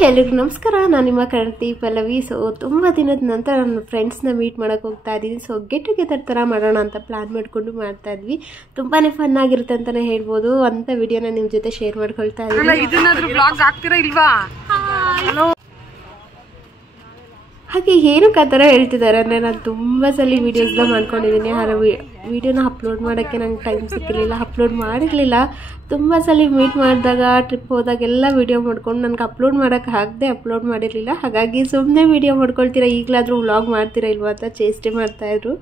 ಎಲ್ಲರಿಗೂ ನಮಸ್ಕಾರ. ನಾನು ನಿಮ್ಮ ಕನ್ನಡತಿ ಪಲ್ಲವಿ. ಸೊ ತುಂಬ ದಿನದ ನಂತರ ನನ್ನ ಫ್ರೆಂಡ್ಸ್ನ ಮೀಟ್ ಮಾಡೋಕ್ಕೆ ಹೋಗ್ತಾ ಇದ್ದೀನಿ. ಸೊ ಗೆಟ್ ಟುಗೆದರ್ ಥರ ಮಾಡೋಣ ಅಂತ ಪ್ಲ್ಯಾನ್ ಮಾಡಿಕೊಂಡು ಮಾಡ್ತಾ ಇದ್ವಿ. ತುಂಬಾ ಫನ್ ಆಗಿರುತ್ತೆ ಅಂತಲೇ ಹೇಳ್ಬೋದು. ಅಂಥ ವಿಡಿಯೋನ ನಿಮ್ಮ ಜೊತೆ ಶೇರ್ ಮಾಡ್ಕೊಳ್ತಾ ಇದ್ದೀನಿ. ಹಾಗೆ ಏನಕ್ಕೆ ಆ ಥರ ಹೇಳ್ತಿದ್ದಾರೆ ಅಂದರೆ, ನಾನು ತುಂಬ ಸಲ ವೀಡಿಯೋಸ್ನ ಮಾಡ್ಕೊಂಡಿದ್ದೀನಿ. ಆದರೆ ವೀಡಿಯೋನ ಅಪ್ಲೋಡ್ ಮಾಡೋಕ್ಕೆ ನಂಗೆ ಟೈಮ್ ಸಿಕ್ಕಿರಲಿಲ್ಲ, ಅಪ್ಲೋಡ್ ಮಾಡಿರಲಿಲ್ಲ. ತುಂಬ ಸಲ ಮೀಟ್ ಮಾಡಿದಾಗ, ಟ್ರಿಪ್ ಹೋದಾಗೆಲ್ಲ ವೀಡಿಯೋ ಮಾಡ್ಕೊಂಡು ನನಗೆ ಅಪ್ಲೋಡ್ ಮಾಡೋಕ್ಕೆ ಆಗದೆ ಅಪ್ಲೋಡ್ ಮಾಡಿರಲಿಲ್ಲ. ಹಾಗಾಗಿ ಸುಮ್ಮನೆ ವೀಡಿಯೋ ಮಾಡ್ಕೊಳ್ತೀರಾ, ಈಗಲಾದರೂ ವ್ಲಾಗ್ ಮಾಡ್ತೀರಾ ಇಲ್ವಾ ಅಂತ ಚೇಷ್ಟೆ ಮಾಡ್ತಾಯಿದ್ರು.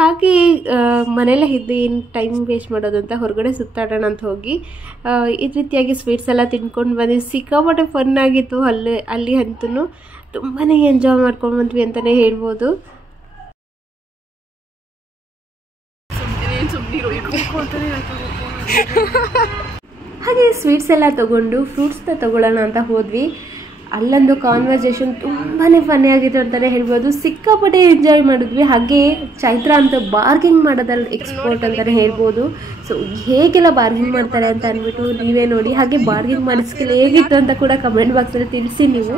ಹಾಗೆ ಮನೆಯಲ್ಲೇ ಇದ್ದು ಏನು ಟೈಮ್ ವೇಸ್ಟ್ ಮಾಡೋದು ಅಂತ ಹೊರಗಡೆ ಸುತ್ತಾಡೋಣ ಅಂತ ಹೋಗಿ ಈ ರೀತಿಯಾಗಿ ಸ್ವೀಟ್ಸ್ ಎಲ್ಲ ತಿನ್ಕೊಂಡು ಬಂದ್ವಿ. ಸಿಕ್ಕಾಪಟ್ಟೆ ಫನ್ ಆಗಿತ್ತು. ಅಲ್ಲಿ ಅಂತೂ ತುಂಬಾ ಎಂಜಾಯ್ ಮಾಡ್ಕೊಂಡು ಬಂದ್ವಿ ಅಂತಲೇ ಹೇಳ್ಬೋದು. ಹಾಗೆ ಸ್ವೀಟ್ಸ್ ಎಲ್ಲ ತೊಗೊಂಡು ಫ್ರೂಟ್ಸ್ನ ತೊಗೊಳ್ಳೋಣ ಅಂತ ಹೋದ್ವಿ. ಅಲ್ಲೊಂದು ಕಾನ್ವರ್ಸೇಷನ್ ತುಂಬಾ ಫನ್ನಿ ಆಗಿತ್ತು ಅಂತಲೇ ಹೇಳ್ಬೋದು. ಸಿಕ್ಕಾಪಟ್ಟೆ ಎಂಜಾಯ್ ಮಾಡಿದ್ವಿ. ಹಾಗೆ ಚೈತ್ರ ಅಂತ ಬಾರ್ಗಿಂಗ್ ಮಾಡೋದ್ರಲ್ಲಿ ಎಕ್ಸ್ಪರ್ಟ್ ಅಂತಲೇ ಹೇಳ್ಬೋದು. ಸೊ ಹೇಗೆಲ್ಲ ಬಾರ್ಗಿಂಗ್ ಮಾಡ್ತಾರೆ ಅಂತ ಅಂದ್ಬಿಟ್ಟು ನೀವೇ ನೋಡಿ. ಹಾಗೆ ಬಾರ್ಗಿಂಗ್ ಮಾಡಿಸ್ಕಿಲ್ಲ ಹೇಗಿತ್ತು ಅಂತ ಕೂಡ ಕಮೆಂಟ್ ಬಾಕ್ಸಲ್ಲಿ ತಿಳಿಸಿ ನೀವು.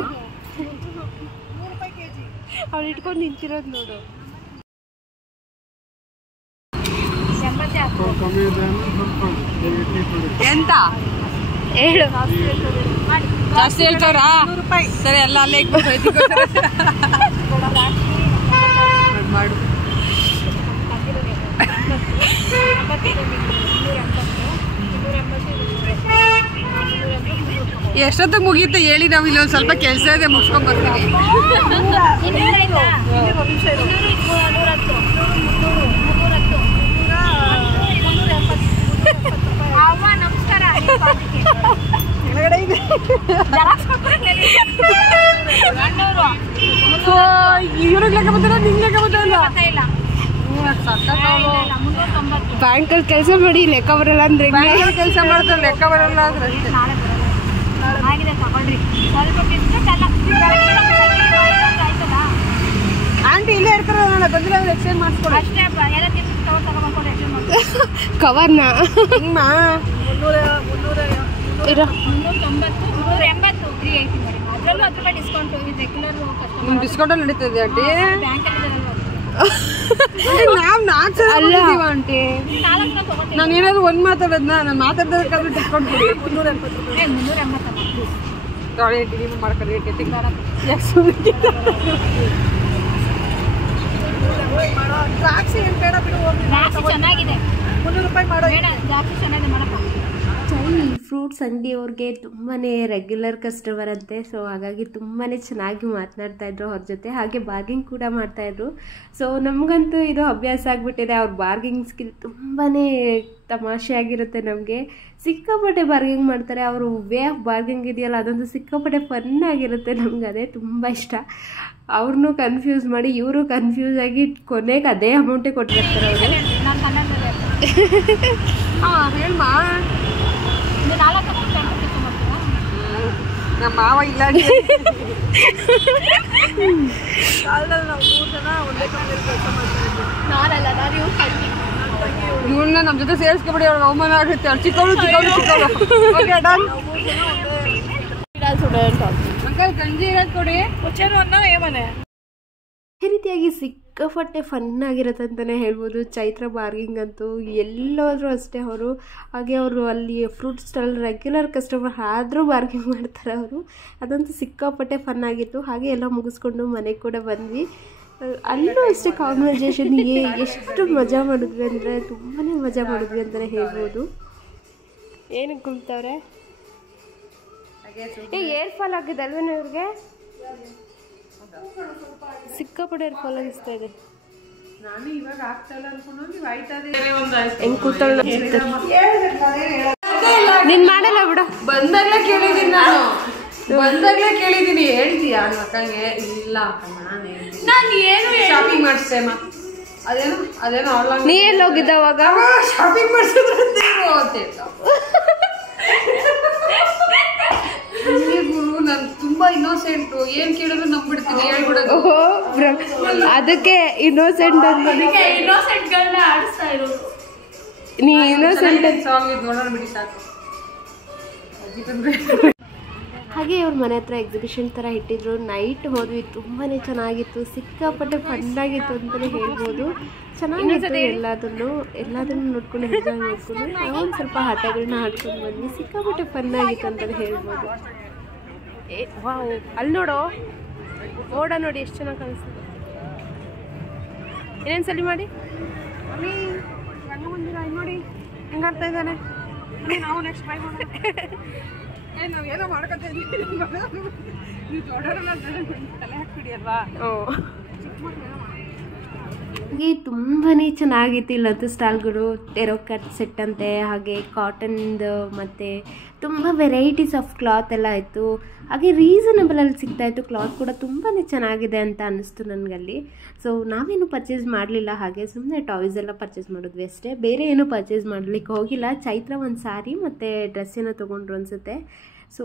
ಅವ್ರು ಇಟ್ಕೊಂಡು ನಿಂತಿರೋದು ನೋಡು. ಎಂತ ಹೇಳು, ಜಾಸ್ತಿ ಹೇಳ್ತಾರಾ? ಸರಿ, ಎಲ್ಲ ಅಲ್ಲೇ ಮಾಡು. ಎಷ್ಟೊತ್ತಿಗೆ ಮುಗೀತು ಹೇಳಿ, ನಾವು ಇಲ್ಲೊಂದು ಸ್ವಲ್ಪ ಕೆಲಸ ಇದೆ, ಮುಗಿಸ್ಕೊಂಡ್ ಬರ್ತೀವಿ. ಬ್ಯಾಂಕಲ್ಲಿ ಕೆಲಸ ಮಾಡಿ ಲೆಕ್ಕ ಬರಲ್ಲ ಅಂದ್ರೆ ಕೆಲಸ ಮಾಡ್ತಾರೆ, ಲೆಕ್ಕ ಬರಲ್ಲ ಅಂದ್ರೆ ಆಂಟಿ ಇಲ್ಲೇ ಇರ್ತಾರ, ಬಂದ್ರೆ ಎಕ್ಸ್ಚೇಂಜ್ ಮಾಡಿಸ್ಕೊಳ್ಳಿ ಕವರ್ನ. ಡಿಸ್ಕೌಂಟ್ ನಡೀತದೆ ಆಂಟಿ. ಆಂಟಿ ನಾನು ಏನಾದ್ರು ಒಂದ್ ಮಾತಾಡೋದ್ನ ನಾನು ಮಾತಾಡ್ಬೇಕಾದ್ರೆ ಡಿಸ್ಕೌಂಟ್ ಚೆನ್ನಾಗಿದೆ. ಫ್ರೂಟ್ಸ್ ಅಂಗಡಿಯವ್ರಿಗೆ ತುಂಬಾ ರೆಗ್ಯುಲರ್ ಕಸ್ಟಮರ್ ಅಂತೆ. ಸೊ ಹಾಗಾಗಿ ತುಂಬಾ ಚೆನ್ನಾಗಿ ಮಾತನಾಡ್ತಾ ಇದ್ರು ಅವ್ರ ಜೊತೆ. ಹಾಗೆ ಬಾರ್ಗಿಂಗ್ ಕೂಡ ಮಾಡ್ತಾಯಿದ್ರು. ಸೊ ನಮಗಂತೂ ಇದು ಅಭ್ಯಾಸ ಆಗಿಬಿಟ್ಟಿದೆ. ಅವ್ರ ಬಾರ್ಗಿಂಗ್ ಸ್ಕಿಲ್ ತುಂಬಾ ತಮಾಷೆ ಆಗಿರುತ್ತೆ. ನಮಗೆ ಸಿಕ್ಕಾಪಟ್ಟೆ ಬಾರ್ಗಿಂಗ್ ಮಾಡ್ತಾರೆ. ಅವರು ವೇ ಆಫ್ ಬಾರ್ಗಿಂಗ್ ಇದೆಯಲ್ಲ, ಅದಂತೂ ಸಿಕ್ಕಾಪಟ್ಟೆ ಫನ್ ಆಗಿರುತ್ತೆ. ನಮ್ಗೆ ಅದೇ ತುಂಬ ಇಷ್ಟ. ಅವ್ರನ್ನೂ ಕನ್ಫ್ಯೂಸ್ ಮಾಡಿ ಇವರು ಕನ್ಫ್ಯೂಸ್ ಆಗಿ ಕೊನೆಗೆ ಅದೇ ಅಮೌಂಟೇ ಕೊಟ್ಟಿರ್ತಾರೆ ಅವರು. ಹೇಳ್ಮಾ, ನಮ್ಮ ಮಾವ ಇಲ್ಲ, ಇವನ್ನ ನಮ್ಮ ಜೊತೆ ಸೇರಿಸ್ಕೊಬಿಡಿ, ಅವ್ರಿಗೆ ಅವಮಾನ ಆಗುತ್ತೆ. ಅವ್ರು ಚಿಕ್ಕವಳು ಅಂಕಲ್ ಗಂಜಿ ಇರೋದು ಕೊಡಿ. ಈ ರೀತಿಯಾಗಿ ಸಿಕ್ಕಾಪಟ್ಟೆ ಫನ್ ಆಗಿರುತ್ತೆ ಅಂತಲೇ ಹೇಳ್ಬೋದು. ಚೈತ್ರ ಬಾರ್ಗಿಂಗ್ ಅಂತೂ ಎಲ್ಲೋದ್ರೂ ಅಷ್ಟೇ ಅವರು. ಹಾಗೆ ಅವರು ಅಲ್ಲಿ ಫ್ರೂಟ್ ಸ್ಟಾಲ್ ರೆಗ್ಯುಲರ್ ಕಸ್ಟಮರ್ ಆದರೂ ಬಾರ್ಗಿಂಗ್ ಮಾಡ್ತಾರೆ ಅವರು. ಅದಂತೂ ಸಿಕ್ಕಾಪಟ್ಟೆ ಫನ್ ಆಗಿತ್ತು. ಹಾಗೆ ಎಲ್ಲ ಮುಗಿಸ್ಕೊಂಡು ಮನೆಗೆ ಕೂಡ ಬಂದ್ವಿ. ಅಲ್ಲೂ ಅಷ್ಟೇ ಕಾನ್ವರ್ಸೇಷನ್ಗೆ ಎಷ್ಟು ಮಜಾ ಮಾಡಿದ್ವಿ ಅಂದರೆ ತುಂಬಾ ಮಜಾ ಮಾಡಿದ್ವಿ ಅಂತಲೇ ಹೇಳ್ಬೋದು. ಏನಕ್ಕೆ ಕುಂತವ್ರೆ? ಈಗ ಏರ್ ಫಾಲ್ ಆಗಿದೆ ಅಲ್ವೇನೋ ಇವ್ರಿಗೆ? ಸಿಕ್ಕಾಪಟ್ಟೆ ಏರ್ ಫಾಲ್ ಆಗಿಸ್ತಾ ಇದೆ. ಹೆಂಗ್ ಕೂತಾಳ ನೀನ್ ಮಾಡಲ್ಲ ಬಿಡು. ಬಂದಾಗ್ಲೇ ಕೇಳಿದೀನಿ ನಾನು, ಬಂದಾಗ್ಲೇ ಕೇಳಿದೀನಿ. ಹೇಳ್ತೀಯಾ ಅಕ್ಕಂಗೆ? ಇಲ್ಲ ನಾನು ಏನು ಶಾಪಿಂಗ್ ಮಾಡಿಸ್ತೇಮ್ಮ. ಅದೇನೋ ನೀ ಎಲ್ಲಿ ಹೋಗಿದ್ದ ಅವಾಗ? ಶಾಪಿಂಗ್ ಮಾಡಿಸಿದ್ರು ಗುರು. ನಾನು ತುಂಬಾ ಇನ್ನೋಸೆಂಟು, ಏನ್ ಕೇಳಿದ್ರು ನಂಬಿಡ್ತೀನಿ, ಹೇಳ್ಬಿಡೋದು. ಅದಕ್ಕೆ ಇನ್ನೋಸೆಂಟ್ ಅಂತ. ಇನ್ನೋಸೆಂಟ್ಗಳನ್ನ ಆಡಿಸ್ತಾ ಇರೋದು ನೀ. ಇನ್ನೋಸೆಂಟ್ ಸಾಂಗ್ ನೋಡೋಣ ಬಿಡಿ ಸಾಕು. ಹಾಗೆ ಅವ್ರ ಮನೆ ಹತ್ರ ಎಕ್ಸಿಬಿಷನ್ ಥರ ಇಟ್ಟಿದ್ರು. ನೈಟ್ ಹೋದ್ವಿ, ತುಂಬಾ ಚೆನ್ನಾಗಿತ್ತು, ಸಿಕ್ಕಾಪಟ್ಟೆ ಫಂಡಾಗಿತ್ತು ಅಂತಲೇ ಹೇಳ್ಬೋದು. ಚೆನ್ನಾಗಿತ್ತು. ಎಲ್ಲದನ್ನು ನೋಡ್ಕೊಂಡು ಎಂಜಾಯ್ ಮಾಡ್ಕೊಂಡು ನಾವು ಒಂದು ಸ್ವಲ್ಪ ಆಟಗಳನ್ನ ಆಡ್ಕೊಂಡು ಬಂದ್ವಿ. ಸಿಕ್ಕಾಪಟ್ಟೆ ಫನ್ನಾಗಿತ್ತು ಅಂತಲೇ ಹೇಳ್ಬೋದು. ವಾವ್, ಅಲ್ಲಿ ನೋಡೋ ಓಡ ನೋಡಿ ಎಷ್ಟು ಚೆನ್ನಾಗಿ ಕಾಣಿಸ್ತದೆ. ಏನೇನು ಸಲಿ ಮಾಡಿ ರಂಗಮಂದಿರ ನೋಡಿ ಹೆಂಗೆ ಆಡ್ತಾ ಇದ್ದಾನೆ. ನಾವು ನೆಕ್ಸ್ಟ್ ಟ್ರೈ ಮಾಡೋಣ. ನಾವು ಏನೋ ಮಾಡ್ಕೊತಾ ಇದ್ದೀವಿ, ನೀವು ದೊಡ್ಡವರೆಲ್ಲ ತಲೆ ಹಾಕ್ಬಿಡಿ ಅಲ್ವಾ. ಹಾಗೆ ತುಂಬಾ ಚೆನ್ನಾಗಿತ್ತು ಇಲ್ಲಂತೂ ಸ್ಟಾಲ್ಗಳು. ಟೆರೋ ಕಟ್ ಸೆಟ್ ಅಂತೆ, ಹಾಗೆ ಕಾಟನ್ದು ಮತ್ತು ತುಂಬ ವೆರೈಟೀಸ್ ಆಫ್ ಕ್ಲಾತ್ ಎಲ್ಲ ಇತ್ತು. ಹಾಗೆ ರೀಸನಬಲಲ್ಲಿ ಸಿಗ್ತಾಯಿತ್ತು. ಕ್ಲಾತ್ ಕೂಡ ತುಂಬಾ ಚೆನ್ನಾಗಿದೆ ಅಂತ ಅನ್ನಿಸ್ತು ನನಗಲ್ಲಿ. ಸೊ ನಾವೇನು ಪರ್ಚೇಸ್ ಮಾಡಲಿಲ್ಲ, ಹಾಗೆ ಸುಮ್ಮನೆ ಟಾಯ್ಸ್ ಎಲ್ಲ ಪರ್ಚೇಸ್ ಮಾಡಿದ್ವಿ ಅಷ್ಟೇ. ಬೇರೆ ಏನೂ ಪರ್ಚೇಸ್ ಮಾಡಲಿಕ್ಕೆ ಹೋಗಿಲ್ಲ. ಚೈತ್ರ ಒಂದು ಸಾರಿ ಮತ್ತು ಡ್ರೆಸ್ ಏನೋ ತೊಗೊಂಡ್ರು ಅನಿಸುತ್ತೆ. ಸೊ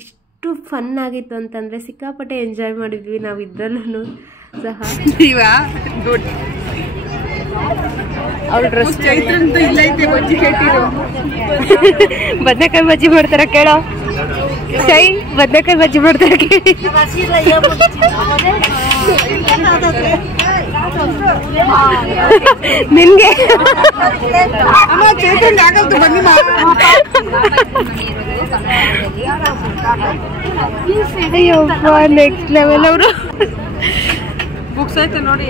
ಇಷ್ಟು ಫನ್ ಆಗಿತ್ತು ಅಂತಂದರೆ ಸಿಕ್ಕಾಪಟ್ಟೆ ಎಂಜಾಯ್ ಮಾಡಿದ್ವಿ ನಾವು ಇದ್ರಲ್ಲೂ ಸಹ. ಅವ್ರ ಡ್ರೆಸ್ ಬದನೆಕಾಯಿ ಬಜ್ಜಿ ಮಾಡ್ತಾರ ಕೇಳೋ. ಸೈ ಬದನೆಕಾಯಿ ಬಜ್ಜಿ ಮಾಡ್ತಾರ ಕೇಳಿ. ನಿನ್ಗೆ ಅಯ್ಯಪ್ಪ ನೆಕ್ಸ್ಟ್ ಲೆವೆಲ್ ಅವರು. ಬುಕ್ಸ್ ಐತೆ ನೋಡಿ.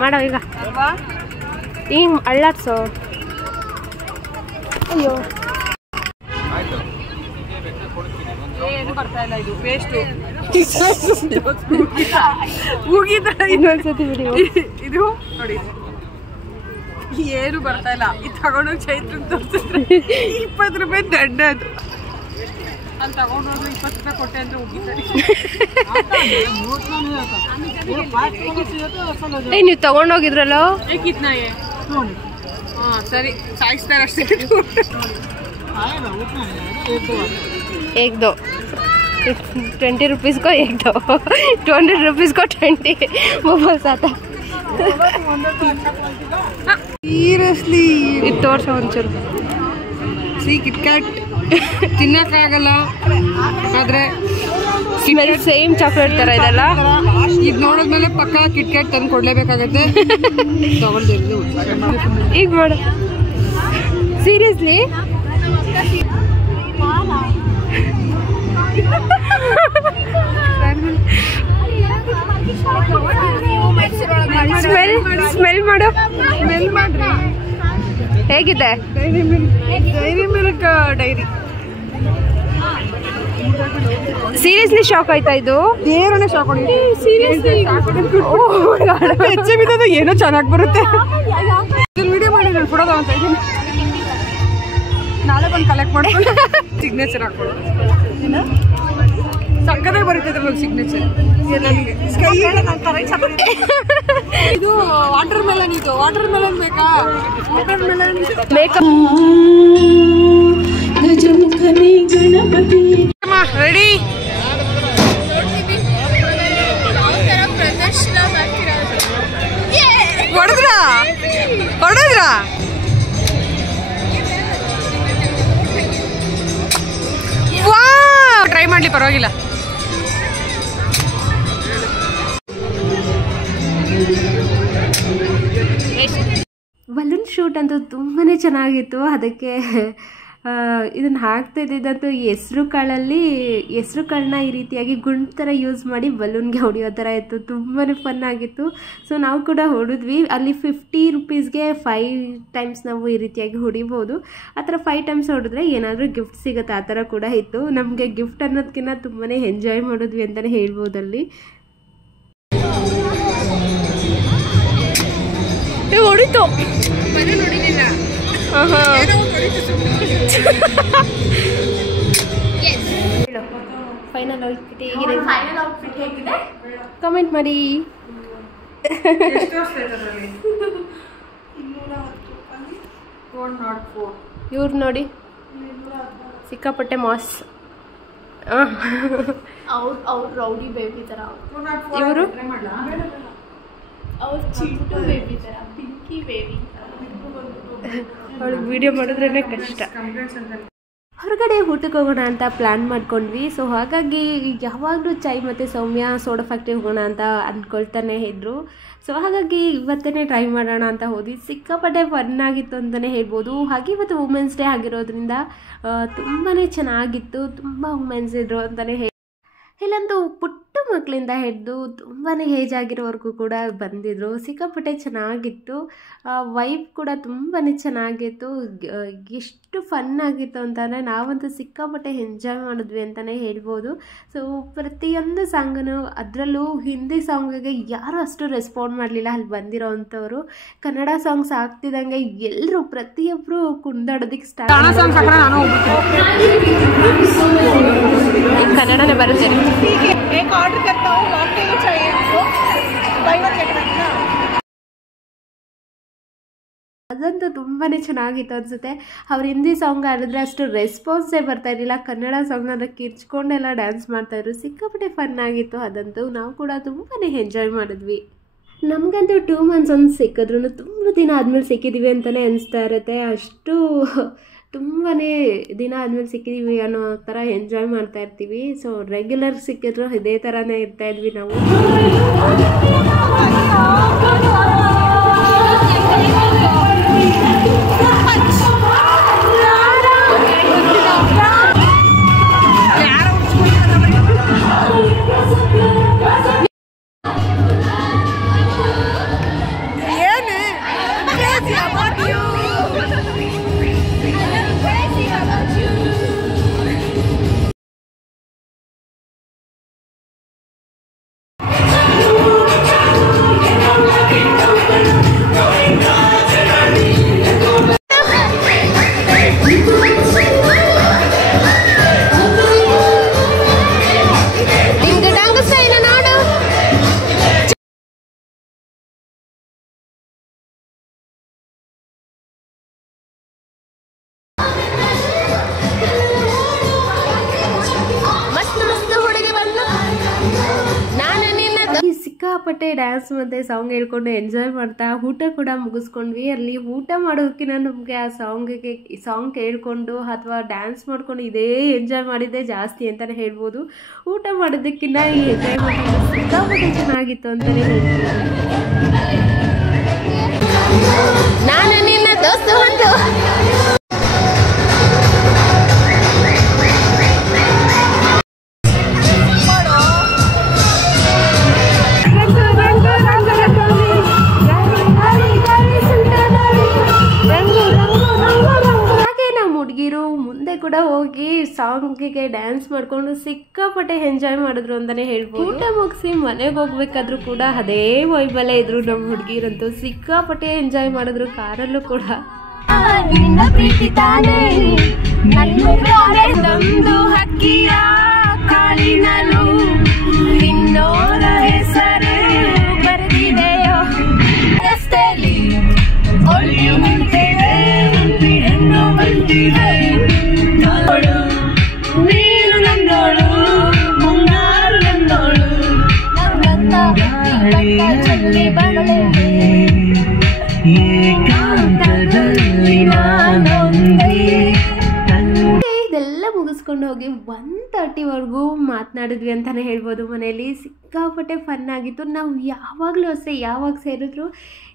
ಮಾಡೋ ಈಗ ಹಿಂಗ್ ಅಳ್ಳಾಡ್ಸೋ. ಅಯ್ಯೋ ಏನು ಬರ್ತಾ ಇಲ್ಲ, ಇದು ವೇಸ್ಟ್. ಇನ್ನೊಂದ್ಸತಿ ಬಿಡಿ. ಇದು ನೋಡಿ ಏನು ಬರ್ತಾ ಇಲ್ಲ. ಇದು ತಗೊಂಡೋಗಿ ಚೈತ್ರ ತೋರಿಸಿದ್ರೆ 20 ರೂಪಾಯಿ ದಂಡ. ಅದು ಅಲ್ಲಿ ತಗೊಂಡೋದ್ರು 20 ರೂಪಾಯಿ ಕೊಟ್ಟೆ ಅಂದ್ರೆ ಹೋಗಿದ್ದಾರೆ. ನೀವು ತಗೊಂಡೋಗಿದ್ರಲ್ಲೋ ಏಕಿತ್ನಾ? ಹಾಂ ಸರಿ, ಸಾಯಿಸ್ತಾರೆ ಅಷ್ಟೇ. एक दो 20 रुपीज़ को एक दो 200 रुपीज़ को 20 वो बहुत आता. ಸೀರಿಯಸ್ಲಿ ಇದು ತೋರ್ಸ ಒಂಚೂರು. ಸಿ ಕಿಟ್ ಕ್ಯಾಟ್ ತಿನ್ನಕ್ಕಾಗಲ್ಲ, ಆದರೆ ಸ್ಮೆಲ್ ಸೇಮ್ ಚಾಕ್ಲೇಟ್ ಥರ ಇದೆಲ್ಲ. ಇದು ನೋಡಿದ್ಮೇಲೆ ಪಕ್ಕ ಕಿಟ್ ಕ್ಯಾಟ್ ತಂದು ಕೊಡಲೇಬೇಕಾಗತ್ತೆ. ತಗೊಳ್ದಿರ್ಲಿ ಈಗ ಮಾಡು. ಸೀರಿಯಸ್ಲಿ ಸ್ಮೆಲ್ ಮಾಡು. ಸ್ಮೆಲ್ ಮಾಡ್ರಿ ಹೇಗಿದೆ? Dairy milk dairy. Seriously shock ಆಯ್ತಾ? ಇದು ದೇವರನ್ನೇ ಶಾಕ್ ಹೊಡಿತು. ಸೀರಿಯಸ್ಲಿ ಹೆಚ್ಚೆ ಬಿದ್ದದು ಏನೋ ಚೆನ್ನಾಗಿ ಬರುತ್ತೆ. ವಿಡಿಯೋ ಮಾಡಿ ನಾನು ಕೊಡೋದು ಅಂತ ಇದ್ದೀನಿ. ನಾಳೆ ಬಂದು ಕಲೆಕ್ಟ್ ಮಾಡ್ಕೊಂಡು ಸಿಗ್ನೇಚರ್ ಹಾಕ್ಕೊಡು. ಸಕ್ಕದಾಗಿ ಬರೀತೈತೆ ಒಂದು ಸಿಗ್ನೇಚರ್ ನನಗೆ. ಇದು ವಾಟರ್ ಮೆಲನ್. ಇದು ವಾಟರ್ ಮೆಲನ್ ಬೇಕಾ? Watermelon makeup ready. ಹೊಡೆದ್ರಾ ಹೊಡೆದ್ರಾ? ಟ್ರೈ ಮಾಡಲಿ, ಪರವಾಗಿಲ್ಲ. ಬಲೂನ್ ಶೂಟ್ ಅಂತೂ ತುಂಬಾ ಚೆನ್ನಾಗಿತ್ತು. ಅದಕ್ಕೆ ಇದನ್ನು ಹಾಕ್ತಾ ಇದ್ದಿದ್ದಂತೂ ಹೆಸ್ರು ಕಾಳನ್ನ ಈ ರೀತಿಯಾಗಿ ಗುಂಡು ಥರ ಯೂಸ್ ಮಾಡಿ ಬಲೂನ್ಗೆ ಹೊಡೆಯೋ ಥರ ಇತ್ತು. ತುಂಬಾ ಫನ್ ಆಗಿತ್ತು. ಸೊ ನಾವು ಕೂಡ ಹೊಡೆದ್ವಿ. ಅಲ್ಲಿ 50 ರೂಪೀಸ್ಗೆ 5 ಟೈಮ್ಸ್ ನಾವು ಈ ರೀತಿಯಾಗಿ ಹೊಡಿಬೋದು. ಆ ಥರ 5 ಟೈಮ್ಸ್ ಹೊಡೆದ್ರೆ ಏನಾದರೂ ಗಿಫ್ಟ್ ಸಿಗುತ್ತೆ, ಆ ಥರ ಕೂಡ ಇತ್ತು. ನಮಗೆ ಗಿಫ್ಟ್ ಅನ್ನೋದಕ್ಕಿಂತ ತುಂಬಾ ಎಂಜಾಯ್ ಮಾಡಿದ್ವಿ ಅಂತಲೇ ಹೇಳ್ಬೋದಲ್ಲಿ. ಹೊಡಿತು ನೋಡಿದ್ದಿಲ್ಲ. ಫೈನಲ್ ಔಟ್ಫಿಟ್ ಹೇಗಿದೆ? ಕಮೆಂಟ್ ಮಾಡಿ. ಇವ್ರು ನೋಡಿ ಸಿಕ್ಕಾಪಟ್ಟೆ ಮಾಸ್. ಅವ್ರು ರೌಡಿ ಬೇಬಿ ಥರ, ಇವರು ಅವ್ರು ಚಿಂಟು ಬೇಬಿ ಥರ, ಪಿಂಕಿ ಬೇಬಿ. ಅವ್ಳಿಗೆ ವಿಡಿಯೋ ಮಾಡಿದ್ರೇ ಕಷ್ಟ. ಹೊರಗಡೆ ಊಟಕ್ಕೆ ಹೋಗೋಣ ಅಂತ ಪ್ಲ್ಯಾನ್ ಮಾಡ್ಕೊಂಡ್ವಿ. ಸೊ ಹಾಗಾಗಿ ಯಾವಾಗಲೂ ಚೈ ಮತ್ತು ಸೌಮ್ಯ ಸೋಡಾ ಫ್ಯಾಕ್ಟ್ರಿ ಹೋಗೋಣ ಅಂತ ಅಂದ್ಕೊಳ್ತಾನೆ ಇದ್ದರು. ಸೊ ಹಾಗಾಗಿ ಇವತ್ತೇ ಟ್ರೈ ಮಾಡೋಣ ಅಂತ ಹೋದ್ವಿ. ಸಿಕ್ಕಾಪಟ್ಟೆ ಫನ್ ಆಗಿತ್ತು ಅಂತಲೇ ಹೇಳ್ಬೋದು. ಹಾಗೆ ಇವತ್ತು ವುಮೆನ್ಸ್ ಡೇ ಆಗಿರೋದ್ರಿಂದ ತುಂಬಾ ಚೆನ್ನಾಗಿತ್ತು. ತುಂಬ ವುಮೆನ್ಸ್ ಇದ್ದರು ಅಂತಲೇ ಇಲ್ಲಂತೂ ಪುಟ್ಟ ಮಕ್ಕಳಿಂದ ಹಿಡಿದು ತುಂಬಾ ಏಜ್ ಆಗಿರೋವರೆಗೂ ಕೂಡ ಬಂದಿದ್ದರು. ಸಿಕ್ಕಾಪಟ್ಟೆ ಚೆನ್ನಾಗಿತ್ತು. ವೈಬ್ ಕೂಡ ತುಂಬಾ ಚೆನ್ನಾಗಿತ್ತು. ಎಷ್ಟು ಫನ್ ಆಗಿತ್ತು ಅಂತಂದರೆ ನಾವಂತೂ ಸಿಕ್ಕಾಪಟ್ಟೆ ಎಂಜಾಯ್ ಮಾಡಿದ್ವಿ ಅಂತಲೇ ಹೇಳ್ಬೋದು. ಸೊ ಪ್ರತಿಯೊಂದು ಸಾಂಗನು, ಅದರಲ್ಲೂ ಹಿಂದಿ ಸಾಂಗಿಗೆ ಯಾರೂ ಅಷ್ಟು ರೆಸ್ಪಾಂಡ್ ಮಾಡಲಿಲ್ಲ ಅಲ್ಲಿ ಬಂದಿರೋ ಅಂಥವ್ರು. ಕನ್ನಡ ಸಾಂಗ್ಸ್ ಆಗ್ತಿದ್ದಂಗೆ ಎಲ್ಲರೂ ಪ್ರತಿಯೊಬ್ಬರು ಕುಣಿದಾಡೋದಕ್ಕೆ ಸ್ಟಾರ್ಟ್. ಕನ್ನಡನೇ ಬರುತ್ತೆ. ಅದಂತೂ ತುಂಬಾ ಚೆನ್ನಾಗಿತ್ತು ಅನಿಸುತ್ತೆ. ಅವ್ರು ಹಿಂದಿ ಸಾಂಗ್ ಆಡಿದ್ರೆ ಅಷ್ಟು ರೆಸ್ಪಾನ್ಸೇ ಬರ್ತಾ ಇರಲಿಲ್ಲ. ಕನ್ನಡ ಸಾಂಗ್ನ ಕಿರ್ಚ್ಕೊಂಡೆಲ್ಲ ಡ್ಯಾನ್ಸ್ ಮಾಡ್ತಾಯಿದ್ರು. ಸಿಕ್ಕಾಪಟ್ಟೆ ಫನ್ ಆಗಿತ್ತು. ಅದಂತೂ ನಾವು ಕೂಡ ತುಂಬಾ ಎಂಜಾಯ್ ಮಾಡಿದ್ವಿ. ನಮಗಂತೂ 2 months ಒಂದು ಸಿಕ್ಕಿದ್ರು ತುಂಬ ದಿನ ಆದಮೇಲೆ ಸಿಕ್ಕಿದ್ದೀವಿ ಅಂತಲೇ ಅನಿಸ್ತಾ ಇರುತ್ತೆ. ಅಷ್ಟು ತುಂಬಾ ದಿನ ಆದಮೇಲೆ ಸಿಕ್ಕಿದ್ದೀವಿ ಅನ್ನೋ ಥರ ಎಂಜಾಯ್ ಮಾಡ್ತಾ ಇರ್ತೀವಿ. ಸೊ ರೆಗ್ಯುಲರ್ ಸಿಕ್ಕಿದ್ರು ಇದೇ ಥರನೇ ಇರ್ತಾಯಿದ್ವಿ ನಾವು. ಸಿಕ್ಕಾಪಟ್ಟೆ ಡ್ಯಾನ್ಸ್ ಮತ್ತು ಸಾಂಗ್ ಹೇಳ್ಕೊಂಡು ಎಂಜಾಯ್ ಮಾಡ್ತಾ ಊಟ ಕೂಡ ಮುಗಿಸ್ಕೊಂಡ್ವಿ. ಅಲ್ಲಿ ಊಟ ಮಾಡೋದಕ್ಕಿಂತ ನಮಗೆ ಆ ಸಾಂಗ್ ಕೇಳಿಕೊಂಡು ಅಥವಾ ಡ್ಯಾನ್ಸ್ ಮಾಡ್ಕೊಂಡು ಇದೇ ಎಂಜಾಯ್ ಮಾಡಿದ್ದೆ ಜಾಸ್ತಿ ಅಂತಲೇ ಹೇಳ್ಬೋದು. ಊಟ ಮಾಡೋದಕ್ಕಿಂತ ಈ ಎಂಜಾಯ್ ಮಾಡೋದು ಸಿಕ್ಕಾಪಟ್ಟೆ ಚೆನ್ನಾಗಿತ್ತು ಅಂತಲೇ ಹೇಳ್ಬೋದು. ನಾನು ನಿನ್ನ ದೋಸ್ತು ಒಂದು ಹುಡುಗಿರು ಮುಂದೆ ಕೂಡ ಹೋಗಿ ಸಾಂಗಿಗೆ ಡ್ಯಾನ್ಸ್ ಮಾಡ್ಕೊಂಡು ಸಿಕ್ಕಾಪಟ್ಟೆ ಎಂಜಾಯ್ ಮಾಡಿದ್ರು ಅಂತಾನೆ ಹೇಳ್ಬೋದು. ಊಟ ಮುಗಿಸಿ ಮನೆಗೆ ಹೋಗ್ಬೇಕಾದ್ರೂ ಕೂಡ ಅದೇ ವೈಬಲ್ಲೇ ಇದ್ರು ನಮ್ಮ ಹುಡುಗಿರಂತೂ. ಸಿಕ್ಕಾಪಟ್ಟೆ ಎಂಜಾಯ್ ಮಾಡಿದ್ರು ಕಾರಲ್ಲೂ ಕೂಡ. ಹಕ್ಕಿಯ ಕಾಳಿನಲು ಇನ್ನೋರ ಹೆಸರು ಬರೆದಿದೆಯೋ ರಸ್ತೆಯಲ್ಲಿ ನೀನು ನನ್ನೋಳು ಮುಂಗಾರು ನನ್ನೋಳು ಚಲ್ಲಿ ಬರಲೇ ಏಕಾಂತದಲ್ಲಿ ನಾನೊಂದೇ. ಇದೆಲ್ಲ ಮುಗಿಸ್ಕೊಂಡು ಹೋಗಿ 1:30ವರೆಗೂ ಮಾತನಾಡಿದ್ವಿ ಅಂತಲೇ ಹೇಳ್ಬೋದು. ಮನೆಯಲ್ಲಿ ಸಿಕ್ಕಾಪಟ್ಟೆ ಫನ್ ಆಗಿತ್ತು. ನಾವು ಯಾವಾಗಲೂ ಅಷ್ಟೇ ಯಾವಾಗ ಸೇರಿದ್ರು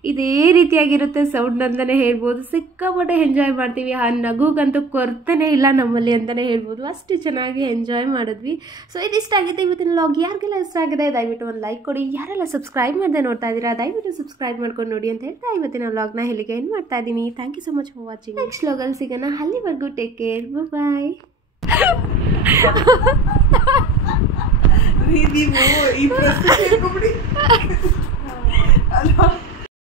ಇದೇ ರೀತಿಯಾಗಿರುತ್ತೆ ಸೌಂಡ್ ಅಂತಲೇ ಹೇಳ್ಬೋದು. ಸಿಕ್ಕಾಪಟ್ಟೆ ಎಂಜಾಯ್ ಮಾಡ್ತೀವಿ. ಆ ನಗುಗಂತೂ ಕೊರತೆನೇ ಇಲ್ಲ ನಮ್ಮಲ್ಲಿ ಅಂತಲೇ ಹೇಳ್ಬೋದು. ಅಷ್ಟು ಚೆನ್ನಾಗಿ ಎಂಜಾಯ್ ಮಾಡಿದ್ವಿ. ಸೊ ಇದಿಷ್ಟ ಆಗಿದೆ ಇವತ್ತಿನ ವ್ಲಾಗ್. ಯಾರಿಗೆಲ್ಲ ಇಷ್ಟ ಆಗಿದೆ ದಯವಿಟ್ಟು ಒಂದು ಲೈಕ್ ಕೊಡಿ. ಯಾರೆಲ್ಲ ಸಬ್ಸ್ಕ್ರೈಬ್ ಮಾಡದೆ ನೋಡ್ತಾ ಇದ್ದೀರಾ ದಯವಿಟ್ಟು ಸಬ್ಸ್ಕ್ರೈಬ್ ಮಾಡ್ಕೊಂಡು ನೋಡಿ ಅಂತ ಹೇಳ್ತಾ ಇವತ್ತಿನ ವ್ಲಾಗ್ನ ಇಲ್ಲಿಗೆ ಏನು ಮಾಡ್ತಾ ಇದ್ದೀನಿ. Thank you so much for watching. Next ವ್ಲಾಗಲ್ಲಿ ಸಿಗೋಣ. ಅಲ್ಲಿವರೆಗೂ ಟೇಕ್ ಕೇರ್. ಬಾಯ್. ನೀವು ಈ ಪ್ರಶ್ನೆ